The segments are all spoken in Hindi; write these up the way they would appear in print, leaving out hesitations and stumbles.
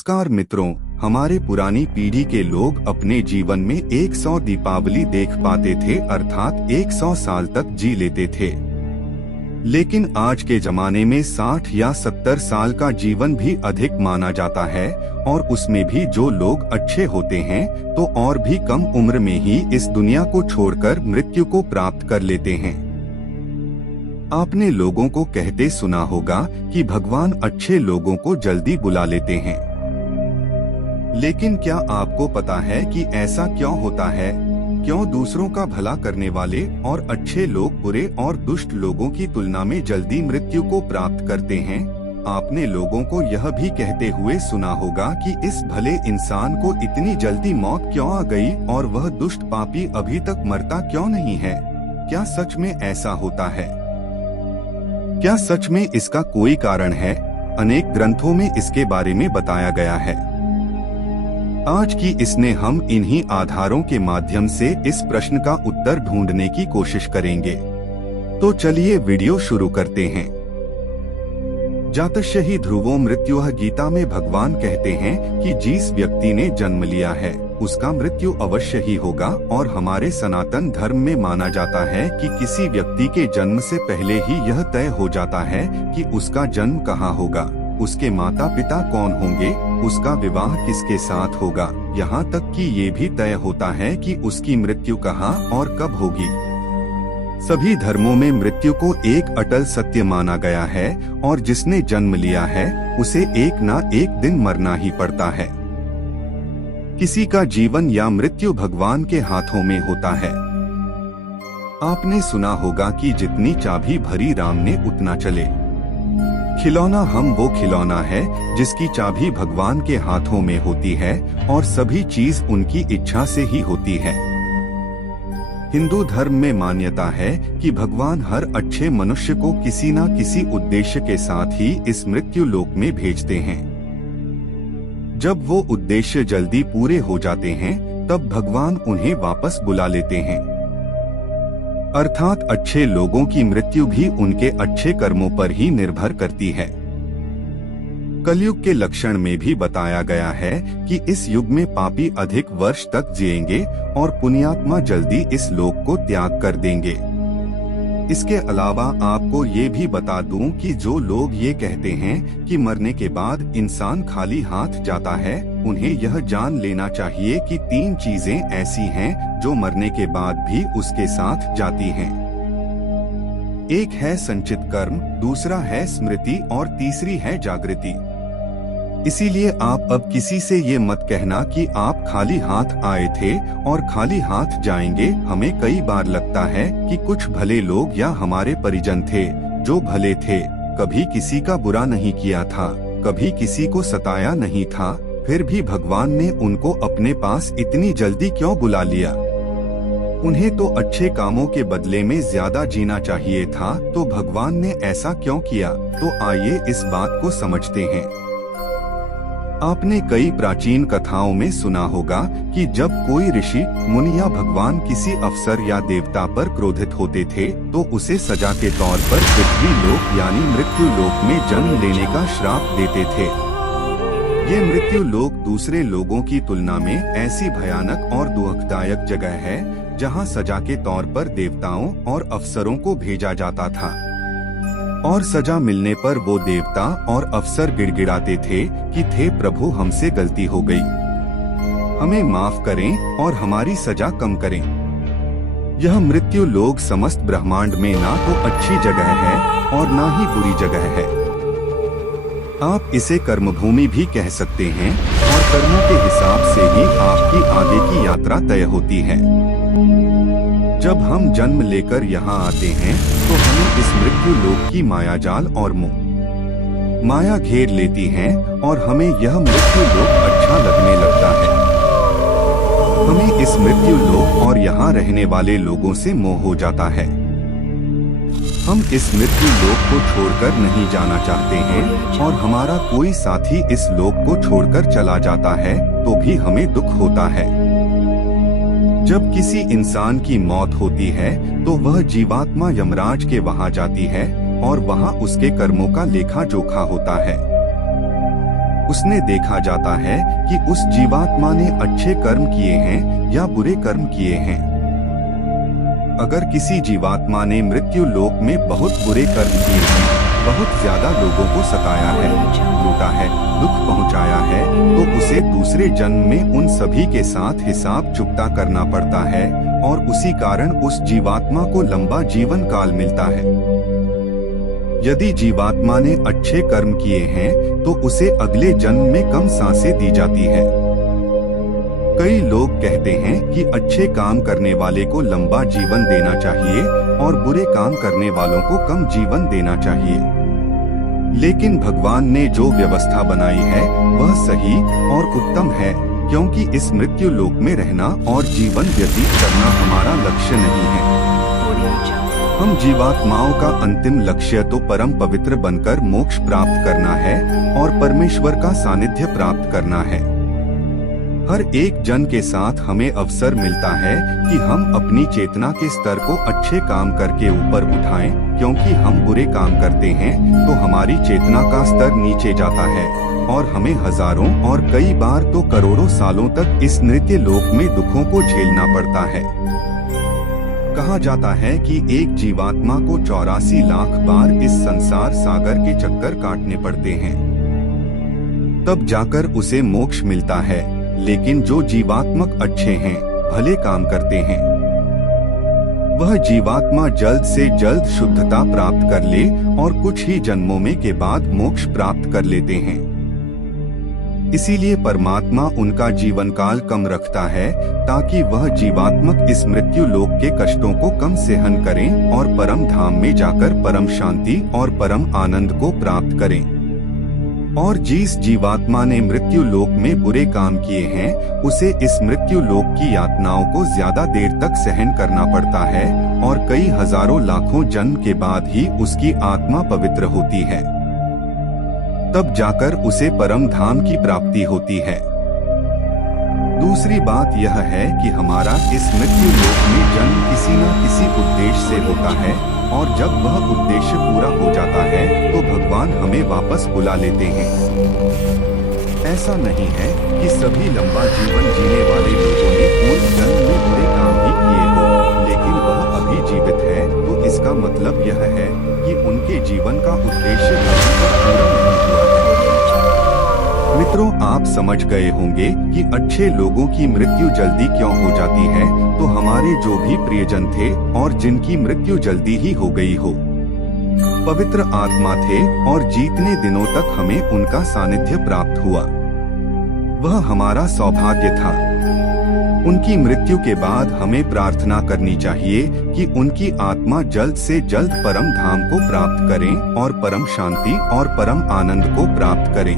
नमस्कार मित्रों, हमारे पुरानी पीढ़ी के लोग अपने जीवन में 100 दीपावली देख पाते थे, अर्थात 100 साल तक जी लेते थे। लेकिन आज के जमाने में 60 या 70 साल का जीवन भी अधिक माना जाता है, और उसमें भी जो लोग अच्छे होते हैं तो और भी कम उम्र में ही इस दुनिया को छोड़कर मृत्यु को प्राप्त कर लेते हैं। आपने लोगों को कहते सुना होगा कि भगवान अच्छे लोगों को जल्दी बुला लेते हैं। लेकिन क्या आपको पता है कि ऐसा क्यों होता है? क्यों दूसरों का भला करने वाले और अच्छे लोग बुरे और दुष्ट लोगों की तुलना में जल्दी मृत्यु को प्राप्त करते हैं? आपने लोगों को यह भी कहते हुए सुना होगा कि इस भले इंसान को इतनी जल्दी मौत क्यों आ गई और वह दुष्ट पापी अभी तक मरता क्यों नहीं है? क्या सच में ऐसा होता है? क्या सच में इसका कोई कारण है? अनेक ग्रंथों में इसके बारे में बताया गया है। आज की इसने हम इन्हीं आधारों के माध्यम से इस प्रश्न का उत्तर ढूंढने की कोशिश करेंगे। तो चलिए वीडियो शुरू करते हैं। जातस्य ही ध्रुवो मृत्युः, गीता में भगवान कहते हैं कि जिस व्यक्ति ने जन्म लिया है उसका मृत्यु अवश्य ही होगा, और हमारे सनातन धर्म में माना जाता है कि किसी व्यक्ति के जन्म से पहले ही यह तय हो जाता है कि उसका जन्म कहाँ होगा, उसके माता पिता कौन होंगे, उसका विवाह किसके साथ होगा, यहाँ तक कि ये भी तय होता है कि उसकी मृत्यु कहाँ और कब होगी। सभी धर्मों में मृत्यु को एक अटल सत्य माना गया है, और जिसने जन्म लिया है उसे एक ना एक दिन मरना ही पड़ता है। किसी का जीवन या मृत्यु भगवान के हाथों में होता है। आपने सुना होगा कि जितनी चाबी भरी राम ने उतना चले। खिलौना हम वो खिलौना है जिसकी चाबी भगवान के हाथों में होती है, और सभी चीज उनकी इच्छा से ही होती है। हिंदू धर्म में मान्यता है कि भगवान हर अच्छे मनुष्य को किसी न किसी उद्देश्य के साथ ही इस मृत्यु लोक में भेजते हैं। जब वो उद्देश्य जल्दी पूरे हो जाते हैं तब भगवान उन्हें वापस बुला लेते हैं। अर्थात अच्छे लोगों की मृत्यु भी उनके अच्छे कर्मों पर ही निर्भर करती है। कलयुग के लक्षण में भी बताया गया है कि इस युग में पापी अधिक वर्ष तक जिएंगे और पुण्यात्मा जल्दी इस लोक को त्याग कर देंगे। इसके अलावा आपको ये भी बता दूं कि जो लोग ये कहते हैं कि मरने के बाद इंसान खाली हाथ जाता है, उन्हें यह जान लेना चाहिए कि 3 चीजें ऐसी हैं जो मरने के बाद भी उसके साथ जाती हैं। एक है संचित कर्म, दूसरा है स्मृति और तीसरी है जागृति। इसीलिए आप अब किसी से ये मत कहना कि आप खाली हाथ आए थे और खाली हाथ जाएंगे। हमें कई बार लगता है कि कुछ भले लोग या हमारे परिजन थे जो भले थे, कभी किसी का बुरा नहीं किया था, कभी किसी को सताया नहीं था, फिर भी भगवान ने उनको अपने पास इतनी जल्दी क्यों बुला लिया? उन्हें तो अच्छे कामों के बदले में ज्यादा जीना चाहिए था, तो भगवान ने ऐसा क्यों किया? तो आइए इस बात को समझते हैं। आपने कई प्राचीन कथाओं में सुना होगा कि जब कोई ऋषि, मुनि या भगवान किसी अफसर या देवता पर क्रोधित होते थे तो उसे सजा के तौर पर पृथ्वी लोक यानी मृत्यु लोक में जन्म लेने का श्राप देते थे। ये मृत्यु लोक दूसरे लोगों की तुलना में ऐसी भयानक और दुखदायक जगह है जहाँ सजा के तौर पर देवताओं और अफसरों को भेजा जाता था, और सजा मिलने पर वो देवता और अफसर गिड़गिड़ाते थे कि थे प्रभु, हमसे गलती हो गई, हमें माफ करें और हमारी सजा कम करें। यह मृत्यु लोक समस्त ब्रह्मांड में ना तो अच्छी जगह है और ना ही बुरी जगह है। आप इसे कर्मभूमि भी कह सकते हैं, और कर्मों के हिसाब से ही आपकी आगे की यात्रा तय होती है। जब हम जन्म लेकर यहाँ आते हैं तो हमें इस मृत्यु लोक की माया जाल और मोह माया घेर लेती है, और हमें यह मृत्यु लोक अच्छा लगने लगता है। हमें इस मृत्यु लोक और यहाँ रहने वाले लोगों से मोह हो जाता है। हम इस मृत्यु लोक को छोड़कर नहीं जाना चाहते हैं, और हमारा कोई साथी इस लोक को छोड़कर चला जाता है तो भी हमें दुख होता है। जब किसी इंसान की मौत होती है तो वह जीवात्मा यमराज के वहां जाती है, और वहां उसके कर्मों का लेखा जोखा होता है। उसने देखा जाता है कि उस जीवात्मा ने अच्छे कर्म किए हैं या बुरे कर्म किए हैं। अगर किसी जीवात्मा ने मृत्यु लोक में बहुत बुरे कर्म किए हैं, बहुत ज्यादा लोगों को सताया है, लूटा है, दुख पहुंचाया है, तो उसे दूसरे जन्म में उन सभी के साथ हिसाब चुकता करना पड़ता है और उसी कारण उस जीवात्मा को लंबा जीवन काल मिलता है। यदि जीवात्मा ने अच्छे कर्म किए हैं तो उसे अगले जन्म में कम सांसें दी जाती है। कई लोग कहते हैं कि अच्छे काम करने वाले को लंबा जीवन देना चाहिए और बुरे काम करने वालों को कम जीवन देना चाहिए। लेकिन भगवान ने जो व्यवस्था बनाई है वह सही और उत्तम है, क्योंकि इस मृत्यु लोक में रहना और जीवन व्यतीत करना हमारा लक्ष्य नहीं है। हम जीवात्माओं का अंतिम लक्ष्य तो परम पवित्र बनकर मोक्ष प्राप्त करना है और परमेश्वर का सानिध्य प्राप्त करना है। हर एक जन के साथ हमें अवसर मिलता है कि हम अपनी चेतना के स्तर को अच्छे काम करके ऊपर उठाएं, क्योंकि हम बुरे काम करते हैं तो हमारी चेतना का स्तर नीचे जाता है और हमें हजारों और कई बार तो करोड़ों सालों तक इस नृत्य लोक में दुखों को झेलना पड़ता है। कहा जाता है कि एक जीवात्मा को 84 लाख बार इस संसार सागर के चक्कर काटने पड़ते हैं, तब जाकर उसे मोक्ष मिलता है। लेकिन जो जीवात्मक अच्छे हैं, भले काम करते हैं, वह जीवात्मा जल्द से जल्द शुद्धता प्राप्त कर ले और कुछ ही जन्मों में के बाद मोक्ष प्राप्त कर लेते हैं। इसीलिए परमात्मा उनका जीवन काल कम रखता है, ताकि वह जीवात्मक इस मृत्यु लोक के कष्टों को कम सहन करें और परम धाम में जाकर परम शांति और परम आनंद को प्राप्त करें। और जिस जीवात्मा ने मृत्यु लोक में बुरे काम किए हैं, उसे इस मृत्यु लोक की यातनाओं को ज्यादा देर तक सहन करना पड़ता है और कई हजारों लाखों जन्म के बाद ही उसकी आत्मा पवित्र होती है। तब जाकर उसे परम धाम की प्राप्ति होती है। दूसरी बात यह है कि हमारा इस मृत्यु लोक में जन्म किसी न किसी उद्देश्य से होता है और जब वह उद्देश्य पूरा हो जाता है तो भगवान हमें वापस बुला लेते हैं। ऐसा नहीं है कि सभी लंबा जीवन जीने वाले लोगों ने पूर्व जन्म में बुरे काम ही किए हो, लेकिन वह अभी जीवित है, तो इसका मतलब यह है कि उनके जीवन का उद्देश्य अभी तक पूरा नहीं हुआ है। मित्रों, आप समझ गए होंगे कि अच्छे लोगों की मृत्यु जल्दी क्यों हो जाती है। तो हमारे जो भी प्रियजन थे और जिनकी मृत्यु जल्दी ही हो गई हो, पवित्र आत्मा थे और जीतने दिनों तक हमें उनका सानिध्य प्राप्त हुआ, वह हमारा सौभाग्य था। उनकी मृत्यु के बाद हमें प्रार्थना करनी चाहिए कि उनकी आत्मा जल्द से जल्द परम धाम को प्राप्त करें और परम शांति और परम आनंद को प्राप्त करें।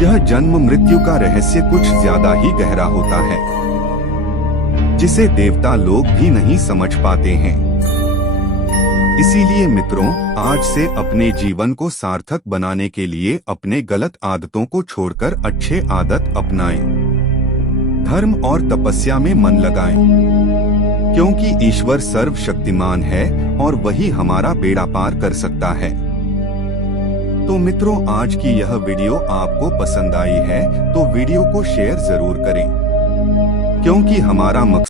यह जन्म मृत्यु का रहस्य कुछ ज्यादा ही गहरा होता है, जिसे देवता लोग भी नहीं समझ पाते हैं। इसीलिए मित्रों, आज से अपने जीवन को सार्थक बनाने के लिए अपने गलत आदतों को छोड़कर अच्छे आदत अपनाएं। धर्म और तपस्या में मन लगाएं, क्योंकि ईश्वर सर्वशक्तिमान है और वही हमारा बेड़ा पार कर सकता है। तो मित्रों, आज की यह वीडियो आपको पसंद आई है तो वीडियो को शेयर जरूर करें, क्योंकि हमारा मकसद